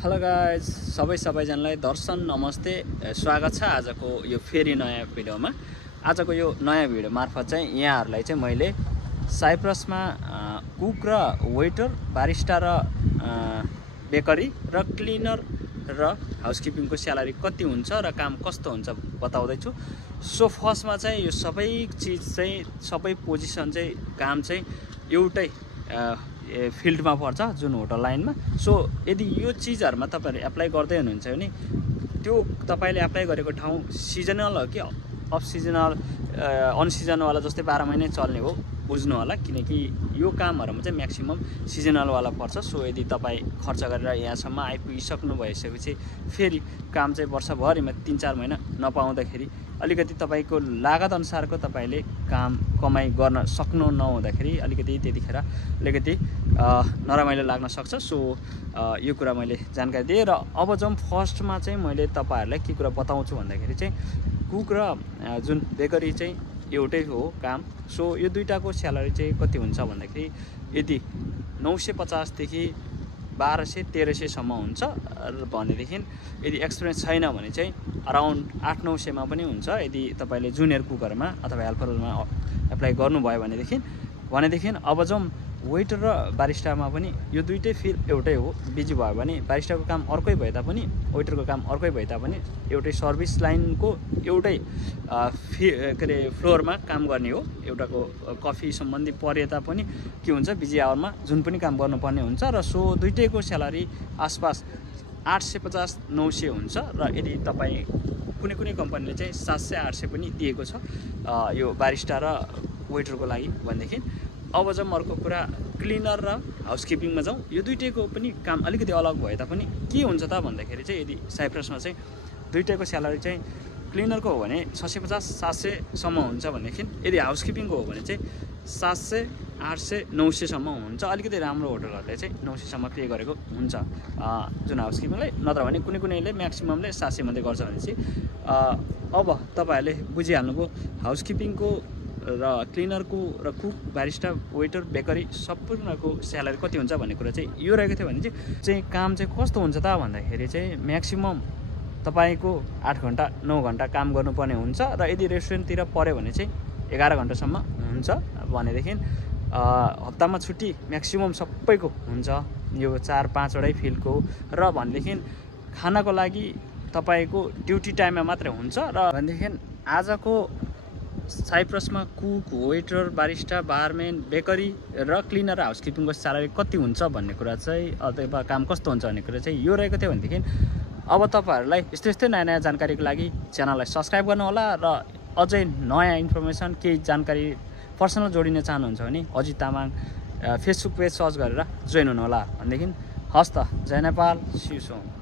Hello guys सबैजनालाई दर्शन नमस्ते स्वागत छ आजको यो फेरि नयाँ भिडियोमा। आजको यो नयाँ भिडियो मार्फत चाहिँ यहाँहरूलाई चाहिँ मैले साइप्रसमा कुक र वेटर, बारिस्टा र बेकरी र क्लिनर र हाउसकिपिङको स्यालेरी कति हुन्छ र काम कस्तो हुन्छ बताउँदैछु। सो फर्स्टमा चाहिँ यो सबै चिज चाहिँ सबै पोजिसन चाहिँ काम चाहिँ एउटै फिल्डमा पर्छ, जुन होटल लाइनमा। सो यदि यो चिजहरुमा तपाईहरु एप्लाई गर्दै हुनुहुन्छ भने त्यो तपाईले एप्लाई गरेको ठाउँ सिजनल हो कि अफ सिजनल अनसिजनल वाला जस्तै 12 महिना चल्ने हो बुझ्नु होला, किनकि यो कामहरुमा चाहिँ म्याक्सिमम सिजनल वाला पर्छ। सो यदि तपाई खर्च गरेर यहाँसम्म आइपुगिसक्नु भएपछि फेरि काम चाहिँ वर्षभरिमा 3-4 महिना नपाउँदाखेरि अलिकति तपाईको लागत अनुसारको तपाईले काम कमाई गर्न सक्नु नहुँदाखेरि अलिकति त्यतिखेर अलिकति नरमाइलो लाग्न सक्छ। सो यो कुरा मैले जानकारी दिएँ र अब जम फर्स्टमा चाहिँ मैले तपाईहरुलाई के कुरा बताउँछु भन्दाखेरि चाहिँ कुक र जुन बेकरी चाहिँ एउटै हो काम। सो यो दुईटाको स्यालेरी चाहिँ कति हुन्छ भन्दाखेरि यदि 950 देखि 1200-1300 सम्म हुन्छ भनेदेखि यदि एक्सपिरियन्स छैन भने चाहिँ अराउन्ड 800-900 मा पनि हुन्छ। यदि तपाईले जुनियर कुकरमा अथवा हेल्परमा एप्लाई गर्नुभयो भनेदेखि अब जम वेटर र बारिस्टामा पनि यो दुईटै फिल्ड एउटै हो। बिजी भयो भने बारिस्टाको काम अर्कै भए तापनि वेटरको काम अर्कै भए तापनि एउटै सर्भिस लाइनको एउटै फ्लोरमा काम गर्ने हो। एउटाको कफी सम्बन्धी परे तापनि के हुन्छ बिजी आवरमा जुन पनि काम गर्नुपर्ने हुन्छ र सो दुईटैको स्यालेरी आसपास 850-900 हुन्छ। र यदि तपाई कुनै कम्पनीले चाहिँ 700-800 पनि दिएको छ यो बारिस्टा र वेटरको लागि भनेदेखि अब जब अर्को कुरा क्लिनर र हाउसकिपिङमा जाउँ। यो दुईटैको पनि काम अलिकति अलग भए तापनि के हुन्छ त भन्दाखेरि चाहिँ यदि साइप्रसमा चाहिँ दुईटैको स्यालेरी चाहिँ क्लिनरको हो भने 650-700 सम्म हुन्छ भनेदेखि यदि हाउसकिपिङको हो भने चाहिँ 700-800-900 सम्म हुन्छ। अलिकति राम्रो होटलहरुले चाहिँ 900 सम्म पे गरेको हुन्छ जुन हाउसकिपिङलाई, नत्र भने कुनैले म्याक्सिममले 700 मध्ये गर्छ भने चाहिँ अब तपाईहरुले बुझिहाल्नुभयो हाउसकिपिङको र क्लिनरको र कुक, बारिस्टा, वेटर, बेकरी सबैको स्यालेरी कति हुन्छ भन्ने कुरा चाहिँ यो रहेको थियो भने चाहिँ काम चाहिँ कस्तो हुन्छ त भन्दाखेरि चाहिँ म्याक्सिमम तपाईको 8 घण्टा 9 घण्टा काम गर्नुपर्ने हुन्छ र यदि रेस्टुरेन्टतिर पर्यो भने चाहिँ 11 घण्टासम्म हुन्छ भनेदेखि हप्तामा छुट्टी म्याक्सिमम सबैको हुन्छ यो 4-5 वटै फिल्डको र भनेदेखि खानाको लागि तपाईको ड्युटी टाइममा मात्र हुन्छ र भनेदेखि आजको साइप्रसमा कुक, वेटर, बारिस्टा, बारम्यान, बेकरी र क्लिनर र हाउसकिपिङको स्यालेरी कति हुन्छ भन्ने कुरा चाहिँ अथवा काम कस्तो हुन्छ भन्ने कुरा चाहिँ यो रहेको थियो भनेदेखि अब तपाईहरुलाई यस्तै नयाँ जानकारीको लागि च्यानललाई सब्स्क्राइब गर्नु होला र अझै नयाँ इन्फर्मेसन केही जानकारी पर्सनल जोडिन चाहनुहुन्छ भने Ajit Tamang Facebook page search गरेर जोइन हुनु होला भनेदेखि हस् त, जय नेपाल, सी यू सुन।